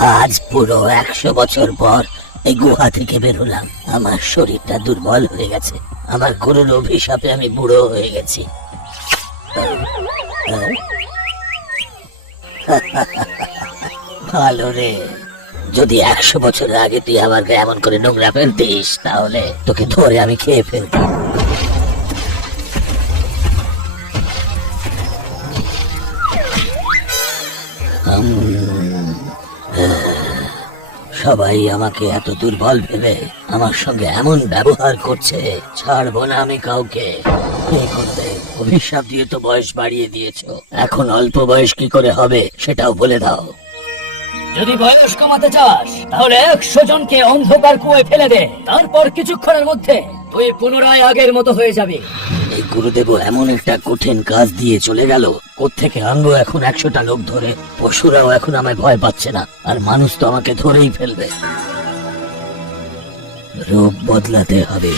আজ পুরো 100 বছর পর এই গুহা থেকে বেরোলাম। আমার শরীরটা দুর্বল হয়ে গেছে। আমার গুরুর অভিশাপে আমি বুড়ো হয়ে গেছি। ভালো রে, যদি 100 বছর আগে তুই আমাকে এমন করে নোংরা ফেলতিস তাহলে তোকে ধরে আমি খেয়ে ফেলতাম। সবাই আমাকে এত দুর্বল ভেবে আমার সঙ্গে এমন ব্যবহার করছে, ছাড়বো না আমি কাউকে। অভিশাপ দিয়ে তো বয়স বাড়িয়ে দিয়েছো, এখন অল্প বয়স কি করে হবে সেটাও বলে দাও। যদি বয়স কমাতে চাস তাহলে 100 জনকে অন্ধকার কুয়োয় ফেলে দে, তারপর কিছুক্ষণের মধ্যে তুই পুনরায় আগের মতো হয়ে যাবি। এই গুরুদেব এমন একটা কঠিন কাজ দিয়ে চলে গেল। কোত্থেকে আনবো এখন 100টা লোক ধরে? পশুরাও এখন আমায় ভয় পাচ্ছে না, আর মানুষ তো আমাকে ধরেই ফেলবে। রূপ বদলাতে হবে।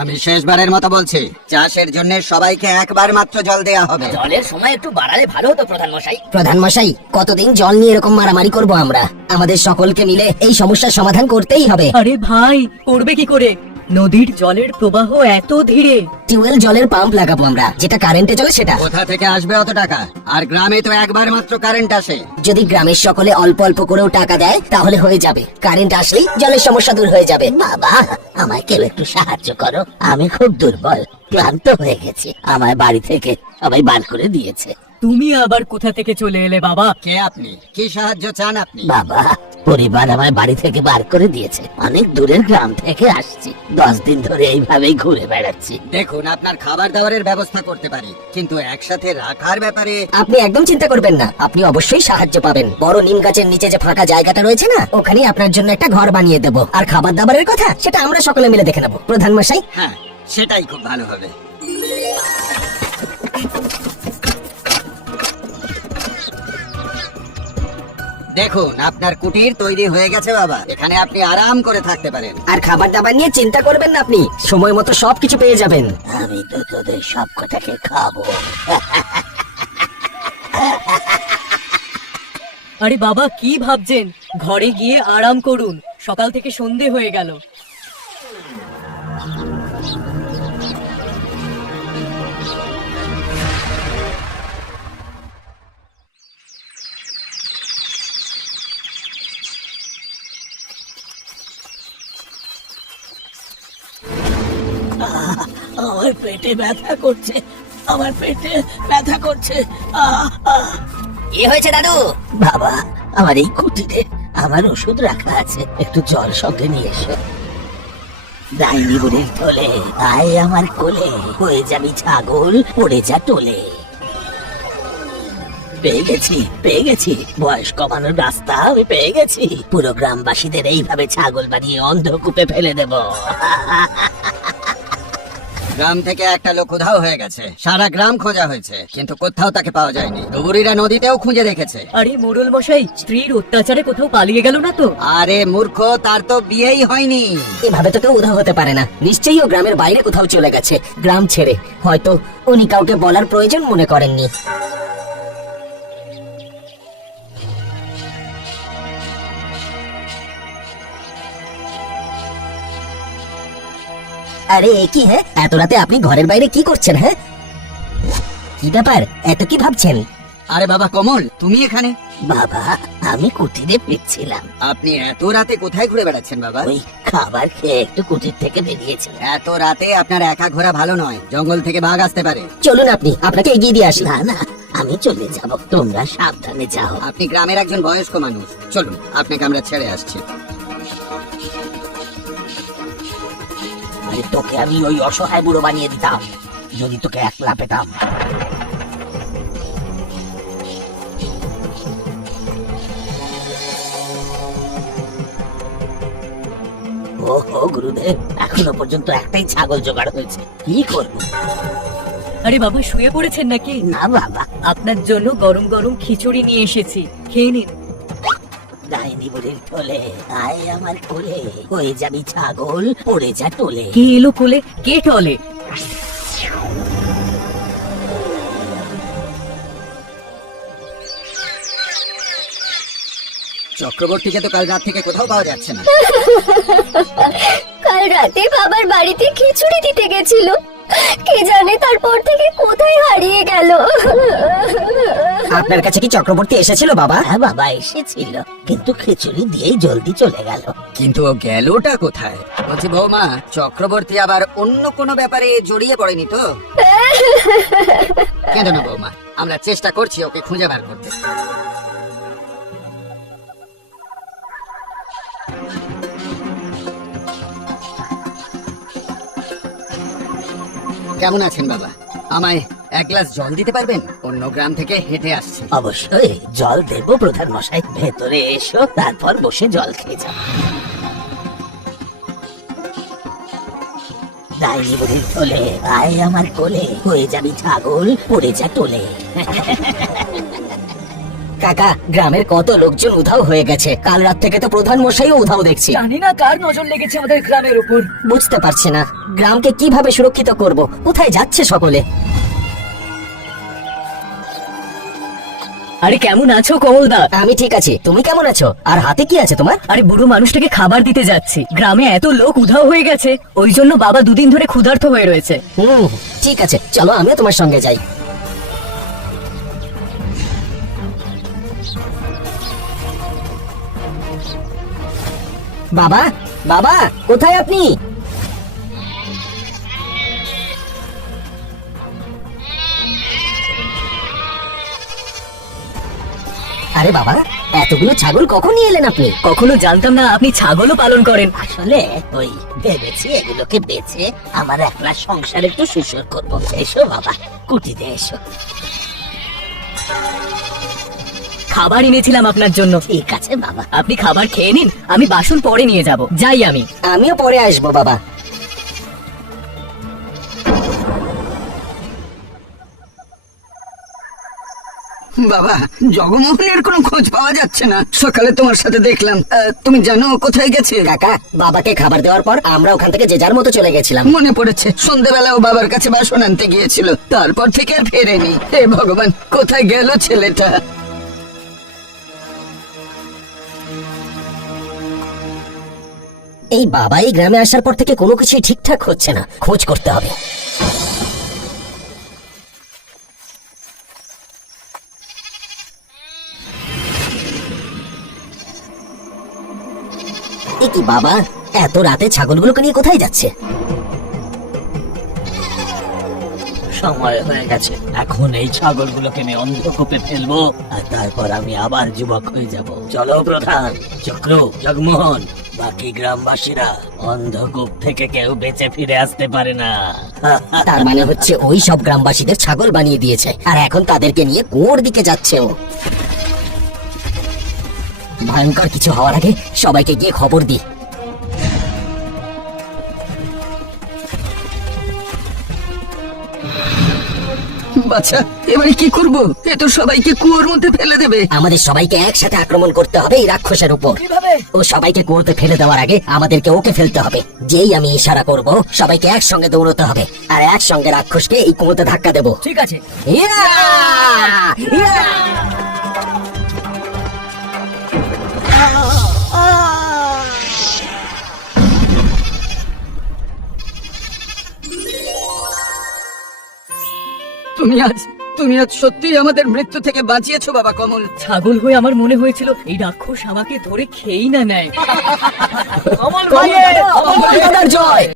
আমি শেষবারের মতো বলছি, চাষের জন্য সবাইকে একবার মাত্র জল দেয়া হবে। জলের সময় একটু বাড়ালে ভালো হতো প্রধান মশাই। প্রধান মশাই, কতদিন জল নিয়ে এরকম মারামারি করব আমরা? আমাদের সকলকে মিলে এই সমস্যার সমাধান করতেই হবে। আরে ভাই, করবে কি করে? নদীর জলের প্রবাহ এত ধীরে। টিউবওয়েল জলের পাম্প লাগাবো আমরা, যেটা কারেন্টে চলে সেটা। কোথা থেকে আসবে অত টাকা? আর গ্রামে তো একবার মাত্র কারেন্ট আসে। যদি গ্রামের সকলে অল্প অল্প করেও টাকা দেয় তাহলে হয়ে যাবে। কারেন্ট আসলেই জলের সমস্যা দূর হয়ে যাবে। বাবা, আমায় কেউ একটু সাহায্য করো, আমি খুব দুর্বল, ক্লান্ত হয়ে গেছি। আমার বাড়ি থেকে সবাই বার করে দিয়েছে। তুমি আবার কোথা থেকে চলে এলে বাবা? কে আপনি? কি সাহায্য চান আপনি? বাবা, পরিবার আমায় বাড়ি থেকে বার করে দিয়েছে। অনেক দূরের গ্রাম থেকে আসছি, 10 দিন ধরে এইভাবেই ঘুরে বেড়াচ্ছি। দেখুন, আপনার খাবার দাবারের ব্যবস্থা করতে পারি, কিন্তু একসাথে রাখার ব্যাপারে আপনি একদম চিন্তা করবেন না, আপনি অবশ্যই সাহায্য পাবেন। বড় নিম গাছের নিচে যে ফাঁকা জায়গাটা রয়েছে না, ওখানেই আপনার জন্য একটা ঘর বানিয়ে দেবো। আর খাবার দাবারের কথা সেটা আমরা সকলে মিলে দেখে নেবো। প্রধান মশাই, হ্যাঁ, সেটাই খুব ভালো হবে। দেখুন, আপনার কুটির তৈরি হয়ে গেছে বাবা। এখানে আপনি আরাম করে থাকতে পারেন। আর খাবার দাবার নিয়ে চিন্তা করবেন না, আপনি সময় মতো সবকিছু পেয়ে যাবেন। আমি তো তোদের সব কটাকে খাবো। আরে বাবা, কি ভাবছেন? ঘরে গিয়ে আরাম করুন, সকাল থেকে সন্ধে হয়ে গেল। আমার পেটে ব্যথা করছে, আমার পেটে ব্যথা করছে। কি হয়েছে দাদু? বাবা, আমার এই কুটিরে আমার ওষুধ রাখা আছে, একটু জল সঙ্গে নিয়ে এসো। ডাইনি বুড়ির টোলে আয় আমার কোলে, হয়ে যাবি ছাগল, পড়ে যা টোলে। পেয়ে গেছি, পেয়ে গেছি, বয়স কমানোর রাস্তা আমি পেয়ে গেছি। পুরো গ্রামবাসীদের এইভাবে ছাগল বানিয়ে অন্ধকূপে ফেলে দেব। গ্রাম থেকে একটা লোক উধাও হয়ে গেছে। সারা গ্রাম খোঁজা হয়েছে, কিন্তু কোথাও তাকে পাওয়া যায়নি। ডুবুরিরা নদীতেও খুঁজে দেখেছে। আরে মোড়ল মশাই, স্ত্রীর অত্যাচারে কোথাও পালিয়ে গেল না তো? আরে মূর্খ, তার তো বিয়েই হয়নি। এভাবে তো কেউ উধাও হতে পারে না। নিশ্চয়ই ও গ্রামের বাইরে কোথাও চলে গেছে, গ্রাম ছেড়ে। হয়তো উনি কাউকে বলার প্রয়োজন মনে করেননি। আরে কি, হ্যাঁ, এত রাতে আপনি ঘরের বাইরে কি করছেন? হ্যাঁ, কি ব্যাপার, এত কি ভাবছেন? আরে বাবা কমল, তুমি এখানে? বাবা, আমি কুটিরে ফিরছিলাম। আপনি এত রাতে কোথায় ঘুরে বেড়াচ্ছেন বাবা? ওই খাবার খেয়ে একটু কুটির থেকে বেরিয়েছিলাম। এত রাতে আপনার একা ঘোরা ভালো নয়, জঙ্গল থেকে বাঘ আসতে পারে। চলুন, আপনি আপনাকে এগিয়ে দিয়ে আসি। না না, আমি চলে যাব, তোমরা সাবধানে যাও। আপনি গ্রামের একজন বয়স্ক মানুষ, চলুন আপনাকে আমরা ছেড়ে আসছি। আরে তোকে আমি ওই অসহায় বুড়ো বানিয়ে দিতাম যদি তোকে একলা পেতাম। ওহো গুরুদেব, এখনো পর্যন্ত একটাই ছাগল জোগাড় হয়েছে, কি করব? আরে বাবা, শুয়ে পড়েছেন নাকি? না বাবা, আপনার জন্য গরম গরম খিচুড়ি নিয়ে এসেছি, খেয়ে নিন। ডাইনি নিবুড়ির ঠোলে আয় আমার কোলে, হয়ে যাবি ছাগল পড়ে যা টোলে। কে এলো কোলে? কে টলে? চক্রবর্তীকে তো কাল রাত থেকে কোথাও পাওয়া যাচ্ছে না। কাল রাতে বাবার বাড়িতে খিচুড়ি দিতে গেছিল, কে জানে তারপর থেকে কোথায় হারিয়ে গেল। আপনার কাছে কি চক্রবর্তী এসেছিল বাবা? হ্যাঁ বাবা এসেছিল, কিন্তু খিচুড়ি দিয়েই জলদি চলে গেল। কিন্তু ও গেলটা কোথায়? বলছি বৌমা, চক্রবর্তী আবার অন্য কোনো ব্যাপারে জড়িয়ে পড়েনি তো? কেন না বৌমা, আমরা চেষ্টা করছি ওকে খুঁজে বার করতে। কেমন আছেন বাবা? আমায় এক গ্লাস জল দিতে পারবেন? অন্য গ্রাম থেকে হেঁটে আসছি। অবশ্যই জল দেবো প্রধান মশাই, ভেতরে এসো, তারপর বসে জল খেয়ে যাও। তাই নিবুড়ির ঠোলে আয় আমার কোলে, হয়ে যাবি ছাগল পড়ে যা টোলে। কাকা, গ্রামের কত লোকজন উধাও হয়ে গেছে, কাল রাত থেকে তো প্রধান মশাইও উধাও দেখছি। জানি না কার নজর লেগেছে আমাদের গ্রামের উপর। বুঝতে পারছি না গ্রামকে কিভাবে সুরক্ষিত করব, কোথায় যাচ্ছে সকলে। আরে কেমন আছো কমলদা? আমি ঠিক আছি, তুমি কেমন আছো? আর হাতে কি আছে তোমার? আরে বুড়ো মানুষটাকে খাবার দিতে যাচ্ছি। গ্রামে এত লোক উধাও হয়ে গেছে, ওই জন্য বাবা দুদিন ধরে ক্ষুধার্ত হয়ে রয়েছে। ঠিক আছে, চলো আমিও তোমার সঙ্গে যাই। বাবা, বাবা, কোথায় আপনি? আরে বাবা, এতগুলো ছাগল কখন নিয়ে এলেন আপনি? কখনো জানতাম না আপনি ছাগলও পালন করেন। আসলে ওই ভেবেছি এগুলোকে বেচে আমার একলা সংসার একটু সুসর করবো। এসো বাবা, কুটিতে এসো। খাবার এনেছিলাম আপনার জন্য। ঠিক আছে বাবা। আপনি খাবার খেয়ে নিন, আমি বাসন পরে নিয়ে যাব। যাই আমি। আমিও পরে আসবো বাবা। বাবা, জগমোহনের কোনো খোঁজ পাওয়া যাচ্ছে না। সকালে তোমার সাথে দেখলাম, তুমি জানো ও কোথায় গেছে? কাকা, বাবাকে খাবার দেওয়ার পর আমরা ওখান থেকে যে যার মতো চলে গেছিলাম। মনে পড়েছে, সন্ধ্যেবেলা ও বাবার কাছে বাসন আনতে গিয়েছিল, তারপর থেকে আর ফেরেনি। হে ভগবান, কোথায় গেল ছেলেটা? এই বাবা এই গ্রামে আসার পর থেকে কোনো কিছুই ঠিকঠাক হচ্ছে না, খোঁজ করতে হবে। এ কি বাবা, এত রাতে ছাগলগুলোকে নিয়ে কোথায় যাচ্ছে? সময় হয়ে গেছে, এখন এই ছাগলগুলোকে আমি অন্ধকূপে ফেলবো, আর তারপর আমি আবার যুবক হয়ে যাব। চলো প্রধান, চক্র, জগমোহন, বাকি গ্রামবাসীরা, অন্ধকূপ থেকে কেউ বেঁচে ফিরে আসতে পারে না। তার মানে হচ্ছে ওই সব গ্রামবাসীদের ছাগল বানিয়ে দিয়েছে, আর এখন তাদেরকে নিয়ে কুয়োর দিকে যাচ্ছে ও। ভয়ঙ্কর কিছু হওয়ার আগে সবাইকে গিয়ে খবর দিই। বাচ্চা, এবারে কি করব? এ তো সবাইকে কুয়োর মধ্যে ফেলে দেবে। আমাদের সবাইকে একসাথে আক্রমণ করতে হবে এই রাক্ষসের উপর। কিভাবে? ও সবাইকে কুয়োতে ফেলে দেওয়ার আগে আমাদেরকে ওকে ফেলতে হবে। যেই আমি ইশারা করব, সবাইকে একসঙ্গে দৌড়তে হবে, আর একসঙ্গে রাক্ষসকে এই কুয়োতে ধাক্কা দেবো। ঠিক আছে। ইয়া! ইয়া! তুমি আজ সত্যিই আমাদের মৃত্যু থেকে বাঁচিয়েছো বাবা কমল। ছাগল হয়ে আমার মনে হয়েছিল এই রাক্ষস আমাকে ধরে খেয়েই না নেয়। কমল দাদার জয়।